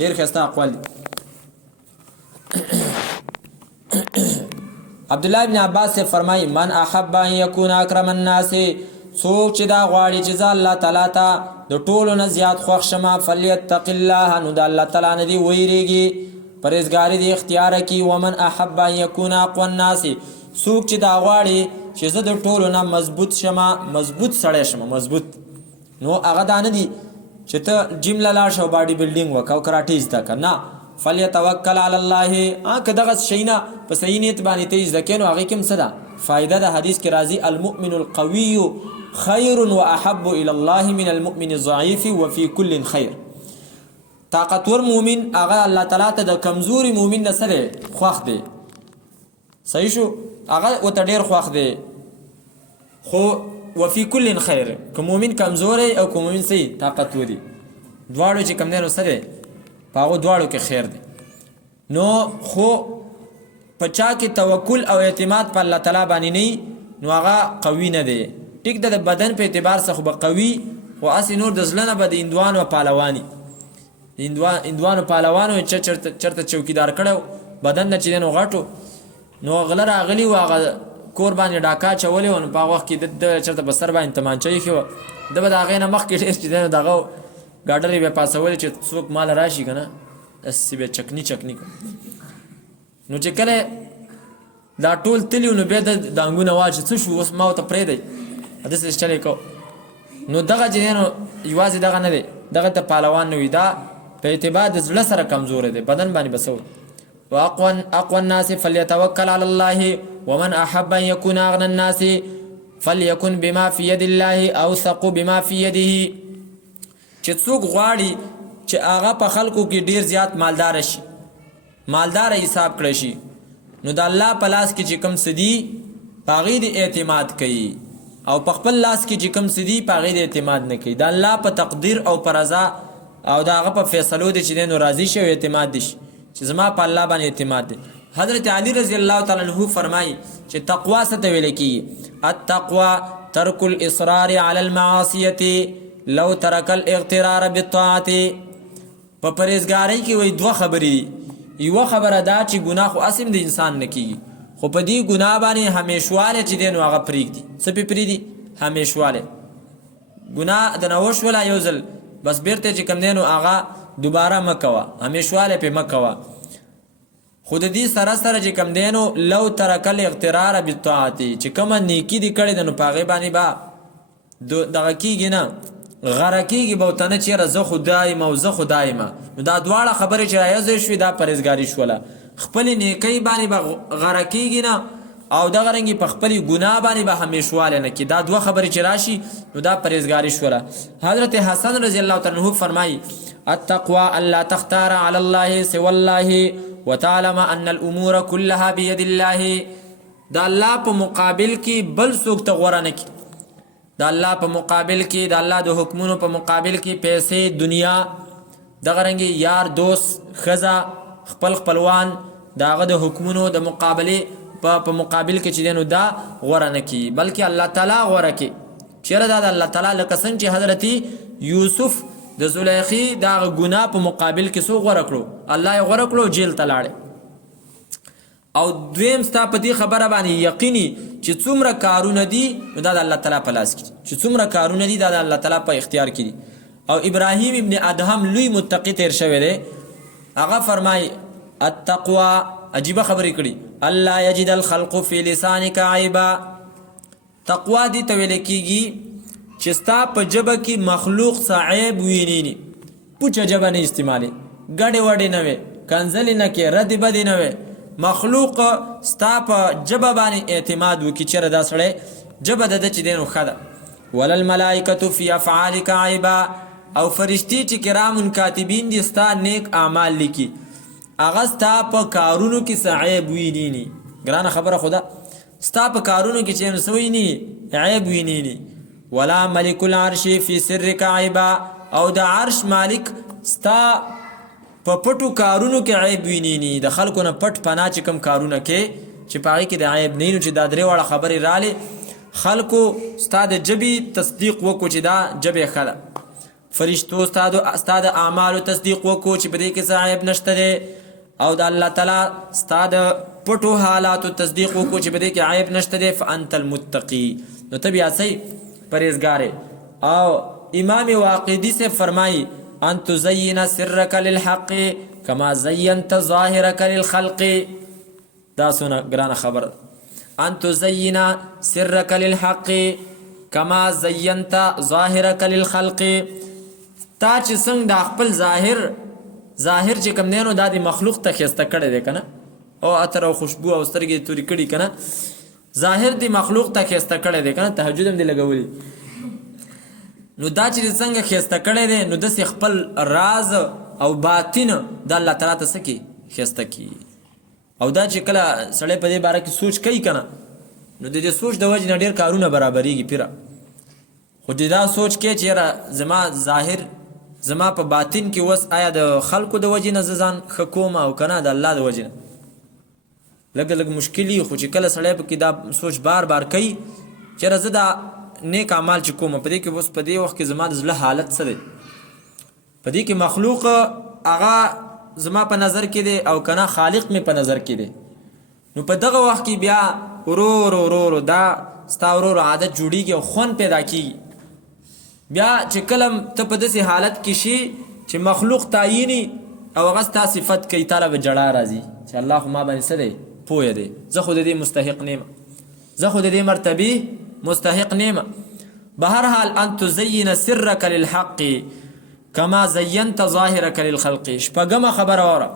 ډیر ښایسته اقوال دي. عبدالله ابن عباس سے فرمائی من احب ان یکون اکرم الناس، څوک چې دا غواړي چې زه الله تعالی ته د ټولو نه زیات خوښ شمه فلیتق الله، نو د الله تعالی نه دې ویریږي، پرهیزګاري دې اختیار کړي. ومن احب ان یکون اقوى الناس، څوک چې دا غواړي چې زه د ټولو نه مضبوط شمه، مضبوط سړی شمه، مضبوط، نو هغه دا نه دي چې ته جیم له لاړ شه او باډي بلډینګ وکړه او کراټې زده کړه، نه، فلیتوکل علی الله. که دغه شی نه په صحیح نیت باندې ته زده کړې نو هغې کې هم څه ده فایده ده. حدیث کې راځي المؤمن القوي خیر واحب الى الله من المؤمن الضعیف وفي كل خیر. طاقتور مومن هغه الله تعالی ته د کمزوري مومن نه سره خوښ دی، صحیح شو، هغه ورته ډېر خوښ دی. خو وفي كل خیر، که مومن کمزوری او که مومن صحیح طاقتوري، دواړو چې کم دی نو سره په هغو دواړو کې خیر دی. نو خو په چا کې توکل او اعتماد په الله تعالی باندې نه نو هغه قوي نه دی. ټیک ده د بدن په اعتبار څخه به قوي، خو هسې نور د زړه نه به د هندوانو پهلواني، هندوانو پهلوانو چېرته چوکیدار کړی بدن نه چې دی نو غټو، نو غله راغلي وو هغه کور باندې ډاکا اچولی وو، نو په هغه وخت کې د چېرته په سر باندې تمانچه ایښې وه، ده به د هغې نه مخکې ډېر چې دی نو د هغه ګاډرې به پاسولې چې څوک مال راشي که نه داسې به چکني نو چې کله دا ټول تلي نو بیا د دانګونه واچي څه شو اوس ما ورته پرېږدئ داسې چلې کو. نو دغه چې دی نو یوازې دغه نه دی، دغه ته پهلوان نه وي، دا په اعتبار د زړه سره کمزوری دی، بدن باندې به څه واقوى الناس فليتوکل على الله ومن احب ان يكون اغنى الناس فليكن بما في يد الله اوثق بما في يده. چې څوک غواړي چې هغه په خلکو کې ډیر زیات مالدار شي، مالدار حساب کړی شي، نو د الله په لاس کې چې کوم څه دي په هغې د اعتماد کوي، او په خپل لاس کې چې کوم څه دي په هغې د اعتماد نه کوي. د الله په تقدیر او په رضا او د هغه په فیصلو دی چې دی نو راضي شي او اعتماد دي شي چې زما په الله باندې اعتماد دی. حضرت علی رضی الله تعالی عنہ فرمایي چې تقوا څه ته ویل کېږي؟ التقوا ترک الاصرار علی المعاصیة لو ترک الاغترار بالطاعة. په پرهیزګارۍ کې وایي دوه خبرې دي، یوه خبره دا چې ګناه خو اسم د انسان نه کېږي، خو په دې ګناه باندې همیشوالی چې دی نو هغه پرېږدي. څه پې پرېږدي؟ همیشوالی. ګناه د نه وشوله یو ځل بس بیرته چې کوم دی نو هغه دوباره مه کوه، همیشوالی پې مه کوه. خو د دې سره سره چې کوم دی نو لو ترک الاغترار بالطاعة، چې کومه نیکي دې کړې ده نو په هغې باندې به دغه کېږي نه غره کېږي به ورته نه چېره زه خو دایم او زه خو دایمه. نو دا دواړه خبرې چې رایوځای شوې دا پرهیزګاري شوله. خپلې نیکۍ باندې به غره کېږي نه او دغه رنګې په خپلې ګناه باندې به همیشوالی نه کړي، دا دوه خبرې چې راشي نو دا پرهیزګاري شوله. حضرت حسن رضی الله تعالی عنہ فرمایي التقوى الا تختار على الله سوى الله وتعلم ان الامور كلها بيد الله. دا الله په مقابل کې بل څوک ته غوره نه کړي، د الله په مقابل کې، د الله د حکمونو په مقابل کې پیسې، دنیا، دغه رنګې یار دوست، ښځه، خپل خپلوان، د هغه د حکمونو د مقابلې په مقابل کې چې دی نو دا غوره نه کړي، بلکې الله تعالی غوره کړي. چېرې دا د الله تعالی لکه څنګه چې حضرت یوسف د زلیخې د هغه ګناه په مقابل کې څوک غوره کړو؟ الله یې غوره کړو، جیل ته لاړې. او دویم ستا په دې خبره باندې یقیني چې څومره کارونه دي نو دا د الله تعالی په لاس کې دي، چې څومره کارونه دي دا د الله تعالی په اختیار کې دي. او ابراهیم ابن ادهم لوی متقی تیر شوی دی، هغه فرمایي التقوا، عجیبه خبرې کړي، الله یجد الخلق فی لسانک عیبا. تقوا دې ته ویل کېږي چې ستا په ژبه کې مخلوق څه عیب ویني نه، پوچه ژبه نه استعمالي، ګډې وډې نه وي، کنځلې نه کې، ردې بدې نه وي، مخلوق ستا په ژبه باندې اعتماد وکړي چېرې دا سړی ژبه د ده چې دی نو ښه ده. وللملائکة فی افعالک عیبا، او فرشتي چې کرام کاتبین دي ستا نیک اعمال لیکي، هغه ستا په کارونو کې څه عیب ویني نه. ګرانه خبره خو ده، ستا په کارونو کې چې نو څه ویني؟ عیب ویني نه. ولا ملک العرش فی سرک عیبا، او د عرش مالک ستا په پټو کارونو کې عیب ویني نه. د خلکو نه پټ پناه چې کوم کارونه کې چې په هغې کې د عیب نه نو چې دا درې واړه خبرې رالې، خلکو ستا د ژبې تصدیق وکړو چې دا ژبې ښه ده. فرشتو ستا د اعمالو تصدیق وکړو چې په دې کې څه عیب نشته دی، او د الله تعالی ستا د پټو حالاتو تصدیق وکړو چې په دې کې عیب نشته دی، فانت المتقی، نو ته بیا صحیح پرهیزګار. او امام واقدی سے فرمائی ان تزین سرک للحق کما زینت ظاهرک للخلق. دا سونه ګرانه خبر، ان تزین سرک للحق کما زینت ظاهرک للخلق. تا چې څنګه د خپل ظاهر چې کوم دی نو دا د مخلوق ته ښایسته کړی دی که نه، او عطر او خوشبو او سترګې تورې کړي که نه، ظاهر د مخلوق ته ښایسته کړی دی که نه، تهجد هم دی لګولی. نو دا چې څنګه ښایسته کړی دی نو داسې خپل راز او باطن د الله تعالی ته څه کړي ښایسته کړي. او دا چې کله سړی په دې باره کې سوچ کوي که نه، نو د دې سوچ د وجې نه ډېر کارونه برابرېږي پیره. خو دې دا سوچ کې چې یاره زما ظاهر زما په باطن کې وس آیا د خلکو د وجې نه زه ځان ښه کوم او که نه د الله د وجې نه، لږ مشکل. خو چې کله سړی پکې دا سوچ بار بار کوي چې یاره زه دا نیک اعمال چې کوم په دې کې اوس په دې وخت کې زما د زړه حالت څه دی، په دې کې مخلوق هغه زما په نظر کې دی او که نه خالق مې په نظر کې دی. نو په دغه وخت کې بیا ورو دا ستا ورو عادت جوړیږي او خوند پیدا کیږي. بیا چې کله ته په داسې حالت کې شي چې مخلوق تعیني او هغه ستا صفت کوي، تاله به جړا راځي چې الله خو ما باندې څه دی پوهه دی، زه خو د دې مستحق نیمه، زه خو د دې مرتبې مستحق نیمه. بهرحال ان تزین سرک للحق کما زینت ظاهرک للخلق. شپږمه خبره اوره،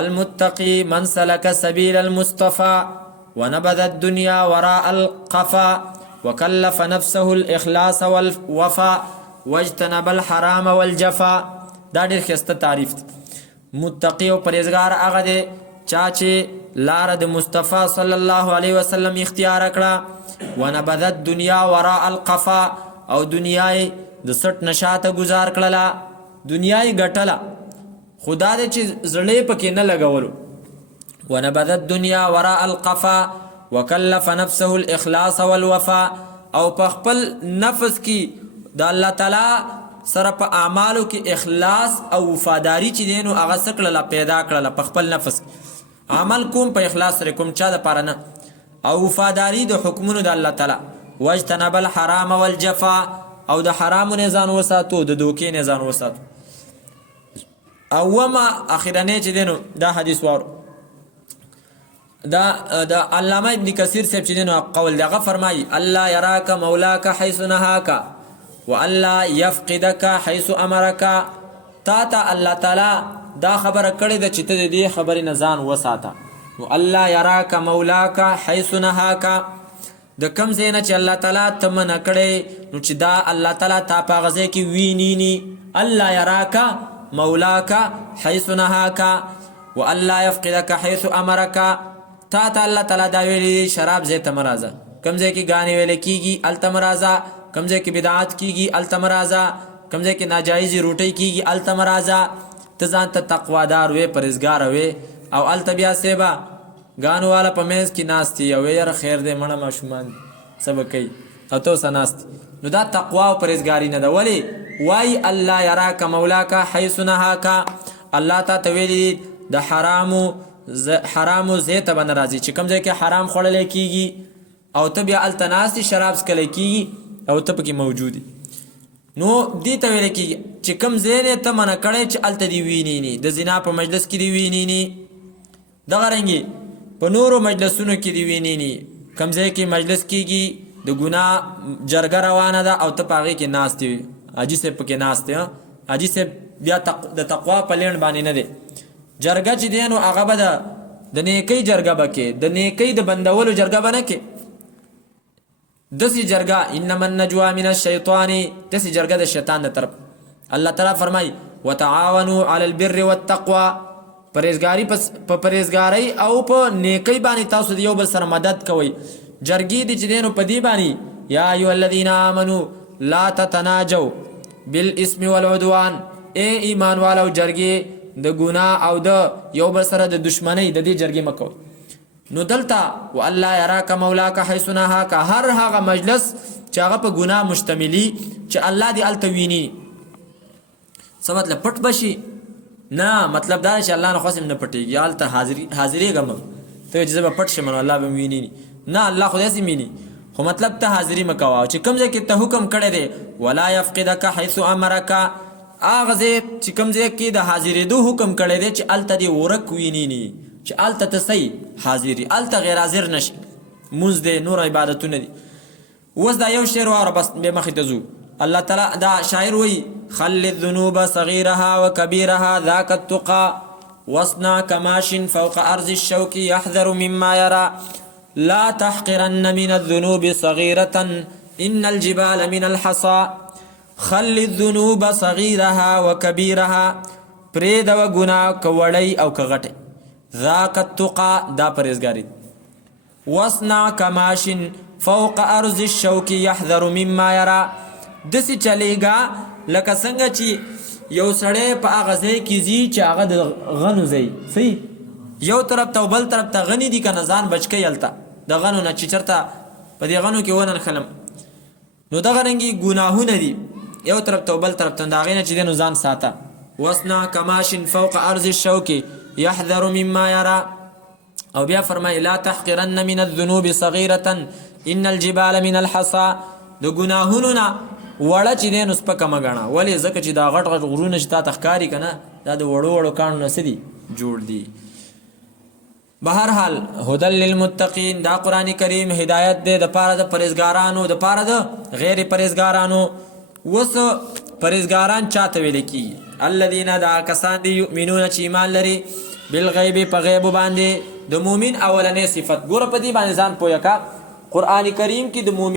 المتقی من سلک سبیل المصطفى ونبذ الدنيا وراء القفا وكلف نفسه الإخلاص والوفا واجتنب الحرام والجفا. دا ډېر ښایسته تعریف دی. متقی او پرهیزګار هغه دی چا چې لاره د مصطفی صلی الله علیه وسلم اختیار کړه، ونبذ الدنیا وراء القفا، او دنیای د سټ نشاته گزار کړله، دنیای ګټله، خدا دې چې زړه پکې نه لګولو. ونبذ الدنيا وراء القفا وكلف نفسه الاخلاص والوفا، او په خپل نفس کې د الله تعالی سره په اعمالو کې اخلاص او وفاداری چې دی نو هغه څه کړله پیدا کړله په خپل نفس کې. عمل کوم په اخلاص سره کوم، چا دپاره نه، او وفاداری د حکمونو د الله تعالی. واجتنب الحرام والجفا، او د حرامو نه ځان وساتو، د دوکې نه ځان وساتو. اومه اخرنی چې دی نو دا حدیث وارو، دا علامه ابن کثیر صاحب چې دی نو قول دغه فرمایي الله یراک مولاک حیث نهاک والله یفقدک حیث امرک. تا ته الله تعالی دا خبره کړې ده چې ته د دې خبرې نه ځان وساته. نو الله یراک مولاک حیث نهاک، د کوم ځای نه چې الله تعالی ته منع کړی نو چې دا الله تعالی تا په هغه ځای کې وینیني. الله یراک مولاک حیث نهاک والله یفقدک حیث امرک. تا ته الله تعالی دا ویلي شراب ځای ته مه راځه، کوم ځای کې ګانې ویلې کېږي هلته مه راځه، کوم ځای کې بدعات کېږي هلته مه راځه، کوم ځای کې ناجایزې روټۍ کېږي هلته مه راځه. ته ځان ته تقوادار وې، پرهیزګاره وې، او هلته بیا صیبه ګانو والا په منځ کې ناست یې او یاره خیر دی مړه ماشومان څه به کوي او ته اوسه ناست. نو دا تقوا او پرهیزګاري نه ده. ولې وایي الله یراک مولاک حیث نهاک، الله تا ته ویلي د حرامو ځای ته به نه راځي چې کوم ځای کې حرام خوړلی کېږي او ته بیا هلته ناست یې، شراب څکلی کېږي او ته پکې موجود یې. نو دې ته ویلی کېږي چې کوم ځای دی ته منع کړی چې هلته دې وینیني، د زنا په مجلس کې دې وینیني، دغه رنګې په نورو مجلسونو کې دې وینیني، کوم ځای کې مجلس کېږي د ګناه جرګه روانه ده او ته په هغې کې ناست یې، حاجي صاحب پکې ناست دی. حاجي صاحب بیا د تقوا په لینډ باندې نه دی. جرګه چې دی نو هغه به د نیکۍ جرګه به کې، د نیکۍ د بندولو جرګه به نه کې. داسې جرګه انما النجوا من الشیطان، داسې جرګه د شیطان د طرف. الله تعالی فرمایي وتعاونوا علی البر والتقوا، پرهیزګاري په پرهیزګارۍ او په نیکۍ باندې تاسو د یو بل سره مدد کوئ. جرګې دي چې دی نو په دې باندې یا ایها الذین آمنوا لا تتناجوا بالاسم والعدوان، ای ایمان والو جرګې د ګناه او د یو بل سره د دشمنۍ د دې جرګې مه کوئ. نو دلته والله یراک مولاک حیث نهاک، هر هغه مجلس چې هغه په ګناه مشتملي چې الله دې هلته ویني، څه مطلب پټ بشي نه مطلب دا چې الله نه خو نه پټېږي هلته حاضرېږم ته چې زه به پټ شم نو الله به مې ویني نه الله خو داسې ویني خو مطلب ته حاضري مه کوه چې کوم ځای کې ته حکم کړی دی ولا یفقدک حیث امرک هغه ځای چې کوم ځای کې د حاضرېدو حکم کړی دی چې هلته دې ورک ویني نه چې هلته ته صحیح حاضري هلته غیر حاضر نشي مونځ دی نور عبادتونه دي اوس دا یو شعر واوره بس بیا مخې ته ځو الله تعالی دا شاعر وایي خل الذنوب صغيرها وكبيرها ذاك التقى واصنع كماش فوق أرض الشوك يحذر مما يرى لا تحقرن من الذنوب صغيرة إن الجبال من الحصى خل الذنوب صغيرها وكبيرها پرید و گناه کوڑی او کغٹ ذاك التقى دا پرهیزګاری واصنع كماش فوق أرض الشوك يحذر مما يرى دسی چلیگا لکه څنګه چې یو سړی په هغه ځای کې ځي چې هغه د غنو ځای صحیح یو طرف ته او بل طرف ته غني دي که نه ځان بچ کوي هلته د غنو نه چې چېرته په دې غنو کې وننښلم نو دغه رنګې ګناهونه دي یو طرف ته او بل طرف ته د هغې نه چې دی نو ځان ساته واصنع کماش فوق ارض الشوک یحذر مما یرى او بیا فرمایي لا تحقرن من الذنوب صغیرة ان الجبال من الحصى د ګناهونو نه وړه چې دی نو سپکه مه ګڼه ولې ځکه چې دا غټ غټ غرونه چې تا ته ښکاري که نه دا د وړو وړو کاڼو نه څه دي جوړ دي بهرحال هدل للمتقین دا قرآن کریم هدایت دی د پاره د پرهیزګارانو د پاره د غیر پرهیزګارانو اوس پرهیزګاران چاته ویل کېږي الذین دا کسان دي یؤمنون چې ایمان لري بالغیب په غیبو باندې د مؤمن اولنۍ صفت ګوره په دې باندې ځان پوهه که قرآن کریم کې د مؤمن